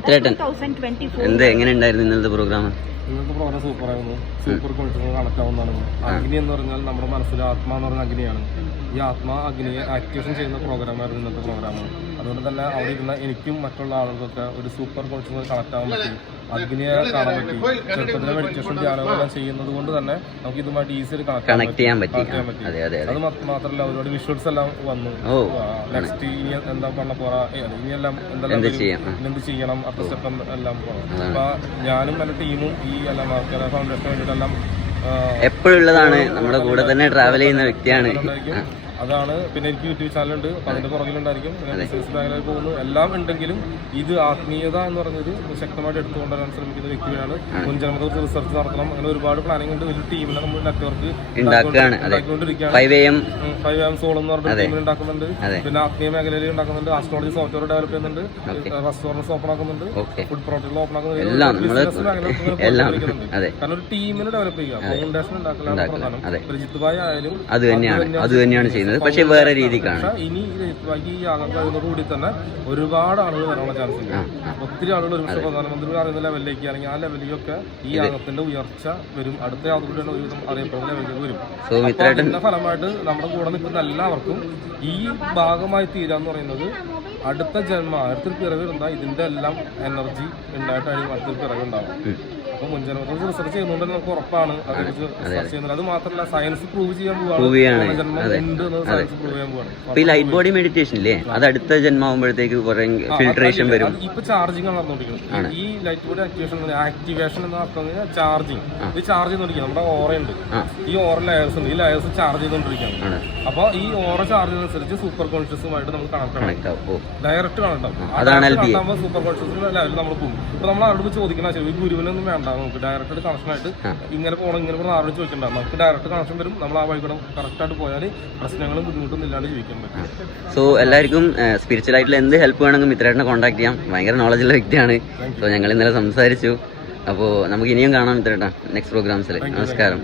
ഇത്രേട്ടൻ എന്ത് എങ്ങനെ ഉണ്ടായിരുന്നു ഇന്നത്തെ പ്രോഗ്രാം? ഇന്നത്തെ പ്രോഗ്രാം സൂപ്പറായിരുന്നു. സൂപ്പർ ക്വാളിറ്റി കണക്കാവുന്നതാണ്. അഗ്നി എന്ന് പറഞ്ഞാൽ നമ്മുടെ മനസ്സിലെ ആത്മാ എന്ന് പറഞ്ഞ അഗ്നിയാണ്. ഈ ആത്മാ അഗ്നിയെ ആക്ടിവേഷൻ ചെയ്യുന്ന പ്രോഗ്രാമായിരുന്നു ഇന്നത്തെ പ്രോഗ്രാം. അതുകൊണ്ട് തന്നെ അവിടെ ഇരുന്ന എനിക്കും മറ്റുള്ള ആളുകൾക്കൊക്കെ ഒരു സൂപ്പർ ക്വാളിറ്റി കണക്ട് ആവാൻ പറ്റി. അഗ്നിയെ കാണാൻ പറ്റി. ചെറുപ്പത്തിലെ മെഡിറ്റേഷൻ ധ്യാനങ്ങളെല്ലാം ചെയ്യുന്നത് കൊണ്ട് തന്നെ നമുക്ക് ഇതുമായിട്ട് ഈസിലി കണക്ട് ചെയ്യാൻ പറ്റി. അത് മാത്രമല്ല ഒരുപാട് വിഷ്വൽസ് എല്ലാം വന്നു. നെക്സ്റ്റ് ഇനി എന്താ പറഞ്ഞ പോറാ ഇനിയെല്ലാം എന്ത് ചെയ്യണം അടുത്ത സ്റ്റെപ്പ് എല്ലാം പോകണം. അപ്പൊ ഞാനും എന്റെ ടീമും ഈ എല്ലാം ഫൗണ്ടേഷന് വേണ്ടിയിട്ടെല്ലാം എപ്പോഴുള്ളതാണ്. നമ്മുടെ കൂടെ തന്നെ ട്രാവൽ ചെയ്യുന്ന വ്യക്തിയാണ്. അതാണ്. പിന്നെ എനിക്ക് യൂട്യൂബ് ചാനലുണ്ട്. അപ്പൊ അതിന്റെ പുറകിലുണ്ടായിരിക്കും. ബിസിനസ് മേഖലയിൽ പോകുന്നു എല്ലാം ഉണ്ടെങ്കിലും ഇത് ആത്മീയത എന്ന് പറഞ്ഞത് ശക്തമായിട്ട് എടുത്തുകൊണ്ടുവരാൻ ശ്രമിക്കുന്ന വ്യക്തിയാണ്. മുൻജന്മത്തെ കുറിച്ച് റിസർച്ച് നടത്തണം. അങ്ങനെ ഒരുപാട് പ്ലാനിംഗ് ഉണ്ട്. വലിയ ടീമിനെ നമ്മൾ നെറ്റ്വർക്ക് ഉണ്ടാക്കിക്കൊണ്ടിരിക്കുകയാണ്. 5 AM സോൾ എന്ന് പറഞ്ഞ ടീമിൽ ഉണ്ടാക്കുന്നുണ്ട്. പിന്നെ ആത്മീയ മേഖലയിൽ ഉണ്ടാക്കുന്നുണ്ട്. ആസ്ട്രോളജി സോഫ്റ്റ്വെയർ ഡെവലപ്പ് ചെയ്യുന്നുണ്ട്. റെസ്റ്റോറൻറ്റ്സ് ഓപ്പൺ ആക്കുന്നുണ്ട്. ഫുഡ് പ്രോഡക്റ്റുകൾ ഓപ്പൺ ആക്കുന്നുണ്ട്. കാരണം ഒരു ടീമിനെ ഡെവലപ്പ് ചെയ്യുക, ഫൗണ്ടേഷൻ ഉണ്ടാക്കലാണ് പ്രധാനം. രജിത് ഭായ് ആയാലും അത് തന്നെയാണ് ചെയ്യുന്നത്. പക്ഷെ വേറെ രീതിക്കാണ്. ഇനി ഈ യാഗം കഴിയുന്നതോടുകൂടി തന്നെ ഒരുപാട് ആളുകൾ വരാനുള്ള ചാൻസ് ഉണ്ട്. ഒത്തിരി ആളുകൾ ഒരു പക്ഷേ പ്രധാനമന്ത്രി അറിയുന്ന ലെവലിലേക്ക് ആണെങ്കിൽ ആ ലെവലിലൊക്കെ ഈ യാഗത്തിന്റെ ഉയർച്ച വരും. അടുത്ത യാതൊരു അറിയപ്പെടുന്ന ലെവലിലേക്ക് വരും. അതിന്റെ ഫലമായിട്ട് നമ്മുടെ കൂടെ നിൽക്കുന്ന എല്ലാവർക്കും ഈ ഭാഗമായി തീരാന്ന് പറയുന്നത് അടുത്ത അടുത്തൊരു പിറവി ഉണ്ടാ ഇതിന്റെ എല്ലാം എനർജി ഉണ്ടായിട്ടായിരിക്കും അടുത്തൊരു പിറവി ഉണ്ടാവും. അപ്പൊ മുൻജന്മത്തെ റിസർച്ച് ചെയ്യുന്നതുകൊണ്ട് നമുക്ക് ഉറപ്പാണ് അതിനെക്കുറിച്ച് റിസർച്ച് ചെയ്യുന്നത്. അത് മാത്രമല്ല സയൻസ് പ്രൂവ് ചെയ്യാൻ പോവാണ്. ലൈറ്റ് ബോഡി മെഡിറ്റേഷൻ ഇല്ലേ, അത് അടുത്ത ജന്മാവുമ്പോഴത്തേക്ക് ഫിൽട്രേഷൻ വരും. ഇപ്പൊ ചാർജിങ് ആണ് നടന്നുകൊണ്ടിരിക്കുന്നത്. ഈ ലൈറ്റ് ബോഡി ആക്ടിവേഷൻ എന്ന് പറഞ്ഞാൽ ചാർജിങ്. ഇത് ചാർജ് ചെയ്തോണ്ടിരിക്കുക. നമ്മുടെ ഓറയുണ്ട്, ഈ ഓറ ലെയേഴ്സ് ഉണ്ട്. ഈ ലെയേഴ്സ് ചാർജ് ചെയ്തോണ്ടിരിക്കുകയാണ്. അപ്പൊ ഈ ഓറ ചാർജ് ചെയ്യുന്നതനുസരിച്ച് സൂപ്പർ കോൺഷ്യസുമായിട്ട് നമുക്ക് കണക്ട് ആവും. ഡയറക്റ്റ് കണക്ട് ആവും. സൂപ്പർ കോൺഷ്യസ് ലെവലിൽ നമ്മൾ പോകും. ഇപ്പൊ നമ്മൾ ആരോട് ചോദിക്കുന്ന ശരി ഗുരുവിനൊന്നും വേണ്ട, നമുക്ക് ഡയറക്റ്റ് കണക്ഷൻ ആയിട്ട് ഇങ്ങനെ പോകണം ഇങ്ങനെ പോകണം ആരോട് ചോദിക്കണ്ട. നമുക്ക് ഡയറക്റ്റ് കണക്ഷൻ വരും. നമ്മൾ ആ വഴികൂടെ കറക്റ്റ് ആയിട്ട് പോയാൽ പ്രശ്നങ്ങളും ബുദ്ധിമുട്ടും ഇല്ലാണ്ട് ജീവിക്കാൻ പറ്റും. സോ എല്ലാവർക്കും സ്പിരിച്വൽ ആയിട്ടുള്ള എന്ത് ഹെൽപ്പ് വേണമെങ്കിലും മിത്രേട്ടനെ കോൺടാക്ട് ചെയ്യാം. ഭയങ്കര നോളജുള്ള വ്യക്തിയാണ്. സോ ഞങ്ങൾ ഇന്നലെ സംസാരിച്ചു. അപ്പോൾ നമുക്ക് ഇനിയും കാണാം മിത്രേട്ടാ നെക്സ്റ്റ് പ്രോഗ്രാംസിൽ. നമസ്കാരം.